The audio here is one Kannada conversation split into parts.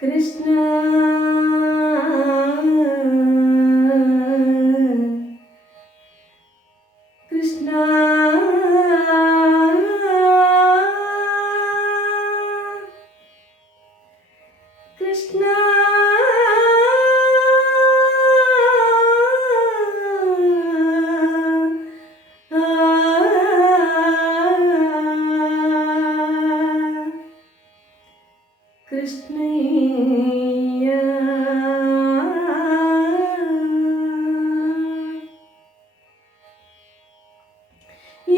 ಕೃಷ್ಣ ಕೃಷ್ಣ ಕೃಷ್ಣ ಕೃಷ್ಣಯ್ಯ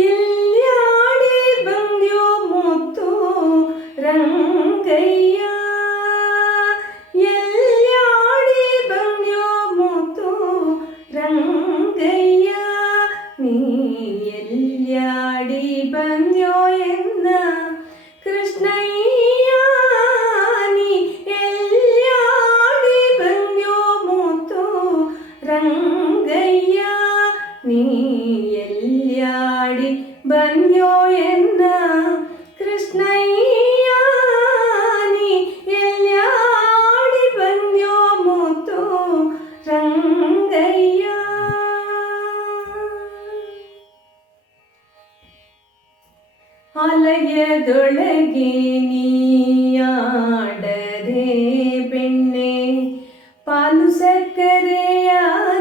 ಎಲ್ಯಾಡಿ ಬಂದ್ಯೋ ಮುತ್ತು ರಂಗಯ್ಯ ಎಲ್ಯಾಡಿ ಬಂದ್ಯೋ ಮುತ್ತು ರಂಗಯ್ಯ ನೀ ಎಲ್ಯಾಡಿ ಬಂದ್ಯೋ ಎನ್ನ ಕೃಷ್ಣಯ್ಯ ನೀ ಎಲ್ಯಾಡಿ ಬಂದ್ಯೋ ಮುತ್ತು ರಂಗಯ್ಯ ನೀ ಎಲ್ಯಾಡಿ ಬಂದ್ಯೋ ಎನ್ನ ಕೃಷ್ಣಯ್ಯ ನೀ ಎಲ್ಯಾಡಿ ಬಂದ್ಯೋ ಮುತ್ತು ರಂಗಯ್ಯ ಆಲಯದೊಳಗೆ ನೀಯಾಡದೆ ಬೆಣ್ಣೆ ಪಾಲು ಸಕ್ಕರೆಯ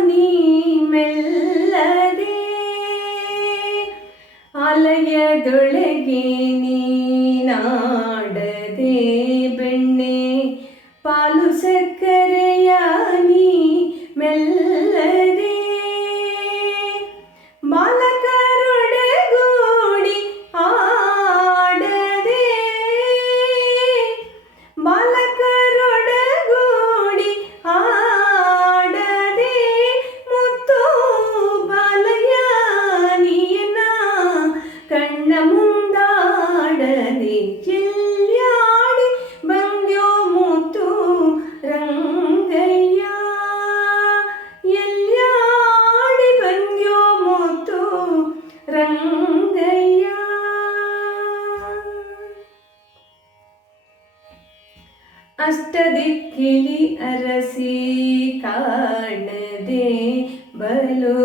ನೀ ಮೆಲ್ಲದೆ ಆಲಯದೊಳಗೆ ನೀನಾಡದೆ ಬೆಣ್ಣೆ ಪಾಲು ಸಕ್ಕರೆಯ ನೀ ಮೆಲ್ಲದೆ ಬಾಲಕರೊಡಗೂಡಿ ಆಡದೆ ಬಾಲಕರೊಡಗೂಡಿ ಆಡದೆ ಮುತ್ತು ಬಾಲಯ್ಯ ನೀಯನ ಕಣ್ಣ ಮುಂದಾಡದೆ ಎಲ್ಯಾಡಿ ಬಂದ್ಯೋ ಮುತ್ತು ರಂಗಯ್ಯ ಎಲ್ಯಾಡಿ ಬಂದ್ಯೋ ಮುತ್ತು ರಂಗಯ್ಯ ಅಷ್ಟದಿಕ್ಕಿಲಿ ಅರಸಿ ಕಾಣದೆ ಬಲು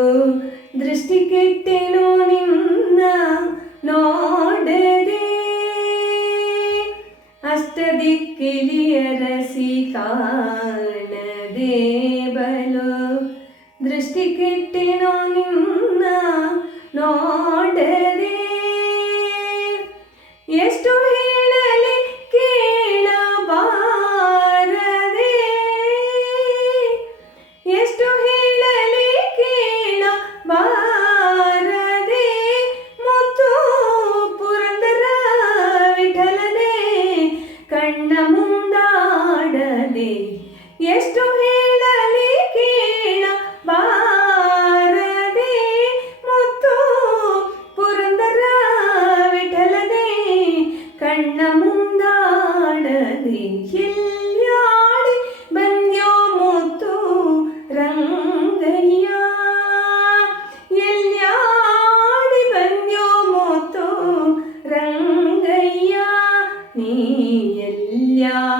ದೃಷ್ಟಿ ಕೆಟ್ಟೆನೋ ನಿನ್ನ ನೋಡದೆ ಅಷ್ಟದಿಕ್ಕಿಲಿ ಅರಸಿ ಕಾಣದೆ ಬಲು ದೃಷ್ಟಿ ಕೆಟ್ಟೆನೋ ನಿನ್ನ ನೋಡದೆ ಎಷ್ಟು ಹೇಳಲಿ ಕೇಳಬಾರದೆ ಎಷ್ಟು ಹೇಳಲಿ ಕೇಳಬಾರದೆ ಮುತ್ತು ಪುರಂದರ ವಿಠಲನೆ ಕಣ್ಣ ಮುಂದಾಡದೆ ಎಷ್ಟು ಹೇಳಲಿ ಕೇಳಬಾರದೆ ಮುತ್ತು ಪುರಂದರ ವಿಠಲನೆ ಕಣ್ಣ ಮುಂದಾಡದೆ ಎಲ್ಯಾಡಿ ಬಂದ್ಯೋ ಮುತ್ತು ರಂಗಯ್ಯ ಎಲ್ಯಾಡಿ ಬಂದ್ಯೋ ಮುತ್ತು ರಂಗಯ್ಯ ನೀ ಎಲ್ಯಾಡಿ